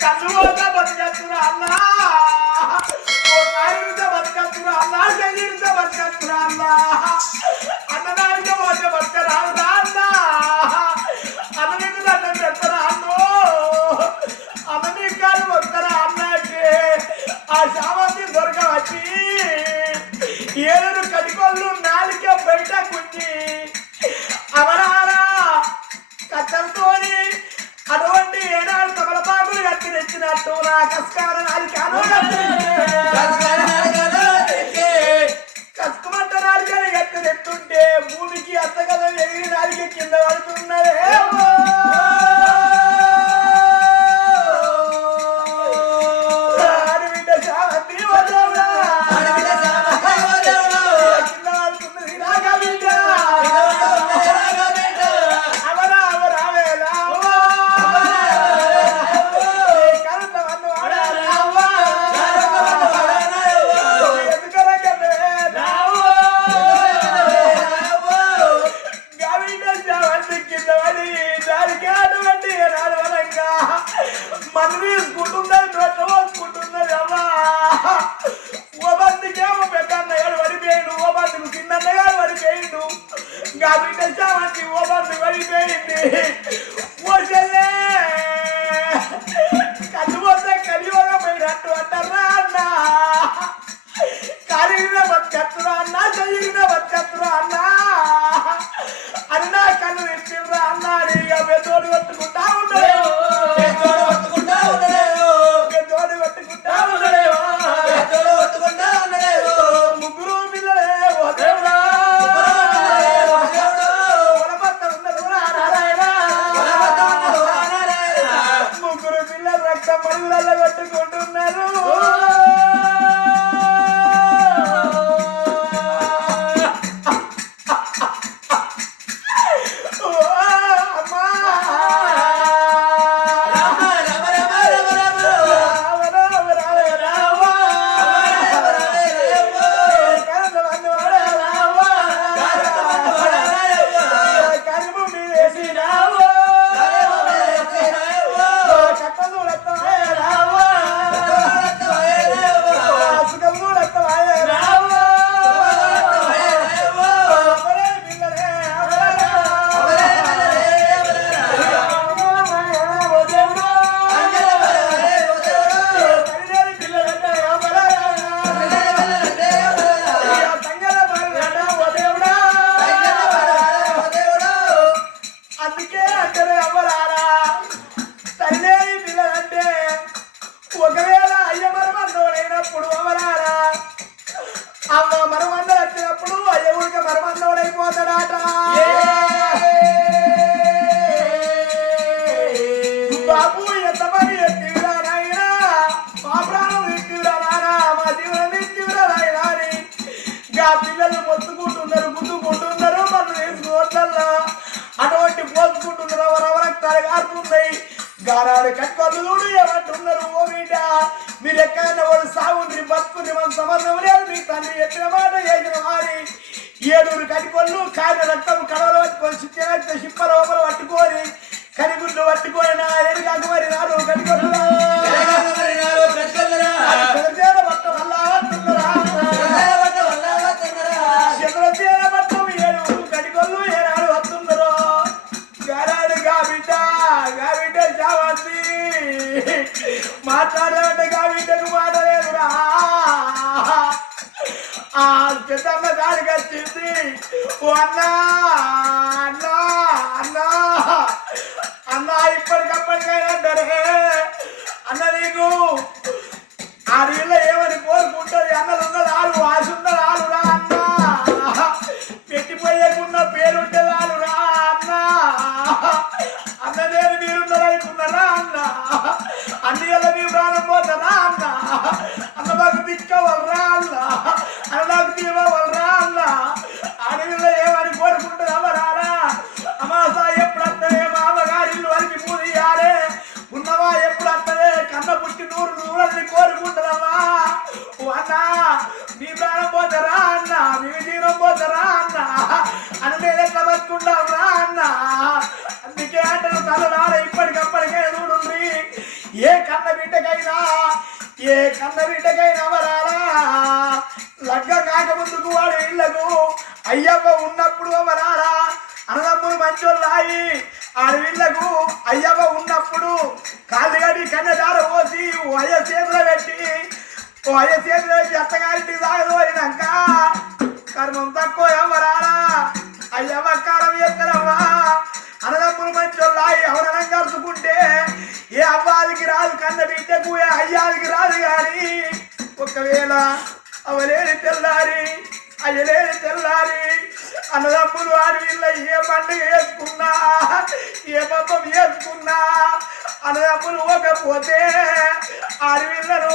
కన్నులతో బతికేస్తున్నా అన్నా. ఓ నాయుడితో బతికేస్తున్నా అన్నా శరీరంతో బతికేస్తున్నా అన్నా. అత్తగల ఎగిరి నాలుగే కింద పడుతుంది com Deus. వస్తాయి గానాలు కట్టుకోడు ఏమంటున్నారు ఓ బిడ్డ మీరు ఎక్కడైనా వాడు సాగుని బతుకుని మన సంబంధం లేదు. మీ తండ్రి చెప్పిన మాట చేసిన మారి ఏడుగురు కట్టుకోళ్ళు కాని రక్తం చిన్నమ్మ దానికి వచ్చింది. ఓ అన్నా అన్నా అన్నా అన్నా ఇప్పటికప్పటికైనా దొరకే అన్న నీకు. ఆ నీళ్ళ ఏం కన్న బిడ్డకైనా వరాలా? లగ్గ కాకముందుకు వాడు ఇళ్ళకు అయ్యవ్వ ఉన్నప్పుడు వరాలా? అన్నదమ్ములు మంచోళ్ళాయి. ఆడవిళ్ళకు అయ్యవ్వ ఉన్నప్పుడు కాళ్ళు గడి కన్నదార పోసి ఓ చేతులు పెట్టి ఓ చేతులు చేతిలో పెట్టి అత్తగారింటికి సాగదోరినాక కర్మం తక్కువ ఎవరాలా? అయ్యవ కాలం ఎత్తరవ్వా? అన్నదమ్ములు మంచోళ్ళాయి. ఎవరనం కలుసుకుంటే అవ్వాదికి రాదు కన్న బిడ్డకు ఏ రాదు కానీ ఒకవేళ అవలేని తెల్లారి అయ్యలేని తెల్లారి అన్నదమ్ములు ఆడవిల్ల ఏ పండుగ వేసుకున్నా ఏ పబ్బం వేసుకున్నా అన్నదమ్ములు పోకపోతే ఆడవిళ్ళను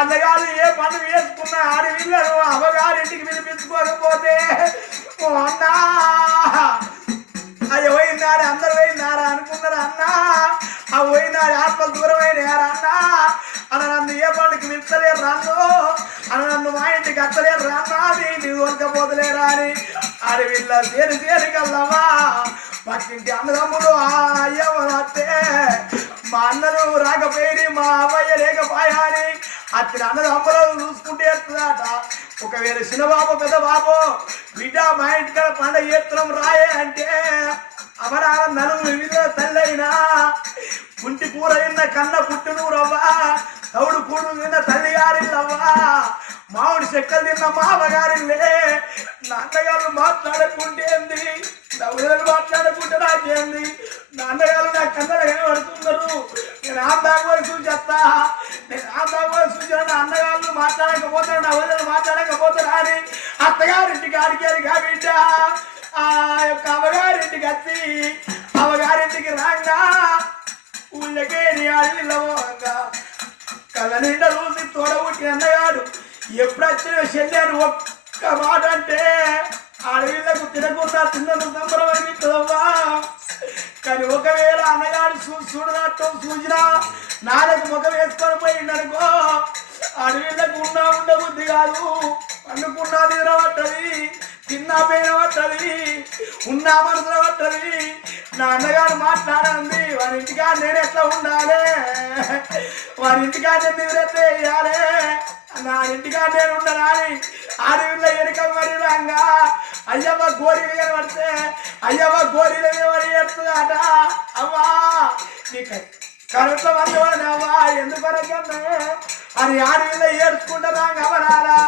అన్నగారు ఏ పండుగ వేసుకున్నా ఆడవిళ్ళను అమ్మగారింటికి వినిపించుకోకపోతే ఓ అన్నా అయ్య పోయిందారా అందరు పోయిందారా అనుకున్నారు అన్నా. ఆ పోయిన ఆత్మలు దూరమైన అన్నా? అన్న నన్ను ఏ పండుగ పిలుస్తలేరు రాను అన్న నన్ను మా ఇంటికి అత్తలేరు రాన్నా అని నీ దొరకపోతలేరా అని? ఆడి వీళ్ళ చేరి చేరి పక్కింటి అన్నదమ్ములు ఆ మా అన్నలు రాకపోయి మా అమ్మయ్య లేకపోయా అని అతని అన్నదమ్ములను చూసుకుంటే ఎత్తుదాట ఒకవేళ చిన్నబాబు పెద్ద బాబు బిడ్డ మా ఇంటికాడ పండగ చేస్తున్నాం రాయే అంటే అమరాల నలుగురు వివిధ తల్లైనా పుంటి కూర విన్న కన్న పుట్టును రవ్వా తౌడు కూడు విన్న తల్లి గారిల్లవ్వా మామిడి చెక్కలు తిన్న మామగారిల్లే నాన్నగారు మాట్లాడకుంటేంది నవ్వులు మాట్లాడకుంటే నాకేంది నాన్నగారు నా కన్నడ కనబడుతున్నారు నేను ఆందాగోని చూచేస్తా నేను ఆ చూసిన నా అన్నగారు మాట్లాడకపోతాను నా వదిలి మాట్లాడకపోతాను అని అత్తగారింటికి అడిగారు కాబట్టి ఆ యొక్క అమ్మగారింటికి వచ్చి అమ్మగారింటికి రాగా ఊళ్ళకే నీ కళ్ళ నిండా చూసి తోడబుట్టి అన్నగాడు ఎప్పుడు వచ్చిన ఒక్క మాట అంటే అడవిళ్ళకు తినకుండా తిన్నది సంబరం అనిపిస్తుందమ్మా కానీ ఒకవేళ అన్నగాడు చూ చూడనట్టు చూసినా నాలుగు ముఖం వేసుకొని పోయిండనుకో అడవిళ్ళకు ఉన్నా ఉండబుద్ధి కాదు. పండుకున్నా నిద్రపట్టది తిన్నా పేర పట్టది ఉన్నా మనసులో పట్టది నా అన్నగారు మాట్లాడండి వారి ఇంటికా నేను ఎట్లా ఉండాలి? వారి ఇంటికా నేను నిద్రతే వేయాలి నా ఇంటికా నేను ఉండనాని అడవిలో ఎరుక మరి రంగా అయ్యమ్మ గోరీలు కనబడితే అయ్యమ్మ గోరీలు కనబడి ఎత్తుందట అమ్మా నీకు కరెక్ట్ మంది అవ్వా ఎందుకు అని ఆడవిలో ఏడ్చుకుంటారా అవరారా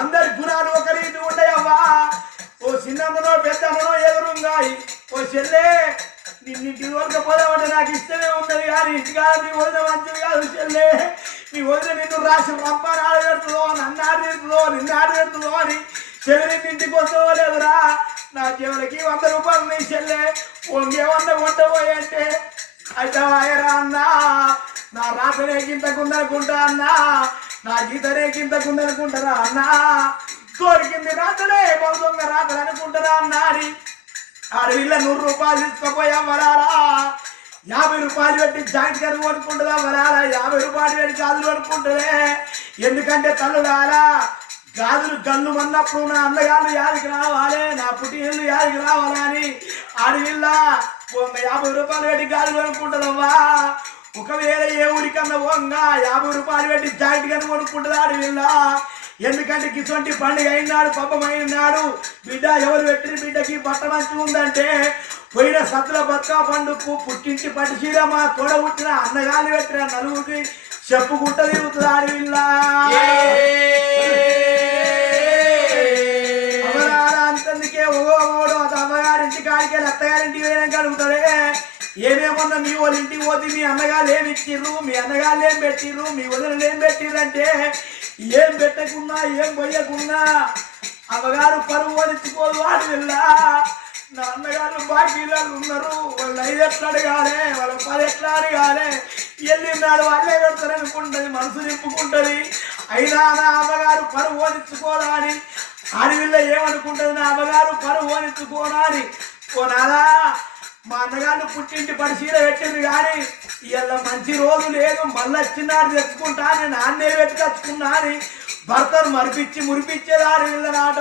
అందరి గుణాలు ఒకరి రీతి ఓ చిన్నమ్మనో పెద్దమ్మనో ఎదురుంగాయి ఓ చెల్లే నిన్నింటి వరకు పోదామంటే నాకు ఇష్టమే ఉండదు కానీ ఇంటికాడ నీ వదిన మంచిది కాదు చెల్లే. నీ వదిన నిన్ను రాసి రమ్మని ఆడబెడుతుందో నన్ను ఆడబెడుతుందో నిన్ను ఆడబెడుతుందో అని చెల్లి ఇంటికి వస్తావో లేదురా నా చెవులకి వంద రూపాయలు నీ చెల్లే. వంగేమన్నా కొంటపోయి అంటే అయితే ఆయరా అన్నా? నా రాతనే గింతకుందనుకుంటా అన్నా? నా గీతనే గింతకుందనుకుంటారా అన్నా? కోరికింది రాతలే బౌద్ధంగా రాతలు అనుకుంటారా అన్నా అని అడవిలో నూరు రూపాయలు తీసుకుపోయా వరాలా యాభై రూపాయలు పెట్టి జాయింట్ గారు కొనుక్కుంటుందా వరాలా యాభై రూపాయలు పెట్టి గాజులు కొనుక్కుంటుందే? ఎందుకంటే తల్లు రాలా? గాజులు గల్లు అన్నప్పుడు నా అన్నగాళ్ళు యాదికి రావాలి నా పుట్టినళ్ళు యాదికి రావాలని అడవిల్లా యాభై రూపాయలు పెట్టి గాజులు కొనుక్కుంటుందవ్వా ఒకవేళ ఏ ఊరికన్నా పోంగా యాభై రూపాయలు పెట్టి జాయింట్ గారు కొనుక్కుంటుందా అడవిల్లా ఎందుకంటే కిసొంటి పండుగ అయినాడు పాపం అయినాడు. బిడ్డ ఎవరు పెట్టిన బిడ్డకి బట్ట ఉందంటే పోయిన సత్తుల బతుకా పండుగకు పుట్టించి పట్టిచీర మా తోడ పుట్టిన అన్నగాని పెట్టిన నలుగురికి చెప్పుకుంట తిరుగుతుంది ఆడవిల్లా అమ్మగారు అంతందుకే ఓ ఓడు అది అమ్మగారింటి కాడికి వెళ్ళి అత్తగారింటికి వేయడం కలుగుతాడే ఏమేమన్నా మీ వాళ్ళ ఇంటికి పోతే మీ అన్నగాళ్ళు ఏమి ఇచ్చిర్రు? మీ అన్నగారు ఏం పెట్టిర్రు? మీ వదినలు ఏం పెట్టిర్రంటే ఏం పెట్టకున్నా ఏం పోయకున్నా అమ్మగారు పరువు వదిలించుకోదు వాడి వెళ్ళ. నా అన్నగారు బాకీలు ఉన్నారు. వాళ్ళు ఐదు ఎట్లా అడగాలి వాళ్ళ పది ఎట్లా అడగాలి. వెళ్ళినాడు వాళ్ళే పెడతారు మనసు నింపుకుంటుంది. అయినా నా అమ్మగారు పరువు వదిలించుకోదా అని అడవిలో నా అమ్మగారు? పరువు వదిలించుకోనా అని మా అన్నగారు పుట్టింటి పరిశీల పెట్టింది కానీ ఇవాళ మంచి రోజు లేదు మళ్ళీ వచ్చినాడు తెచ్చుకుంటా నేను నాన్నే పెట్టుకొచ్చుకున్నా అని భర్తను మరిపించి మురిపించేదారు వీళ్ళ నాట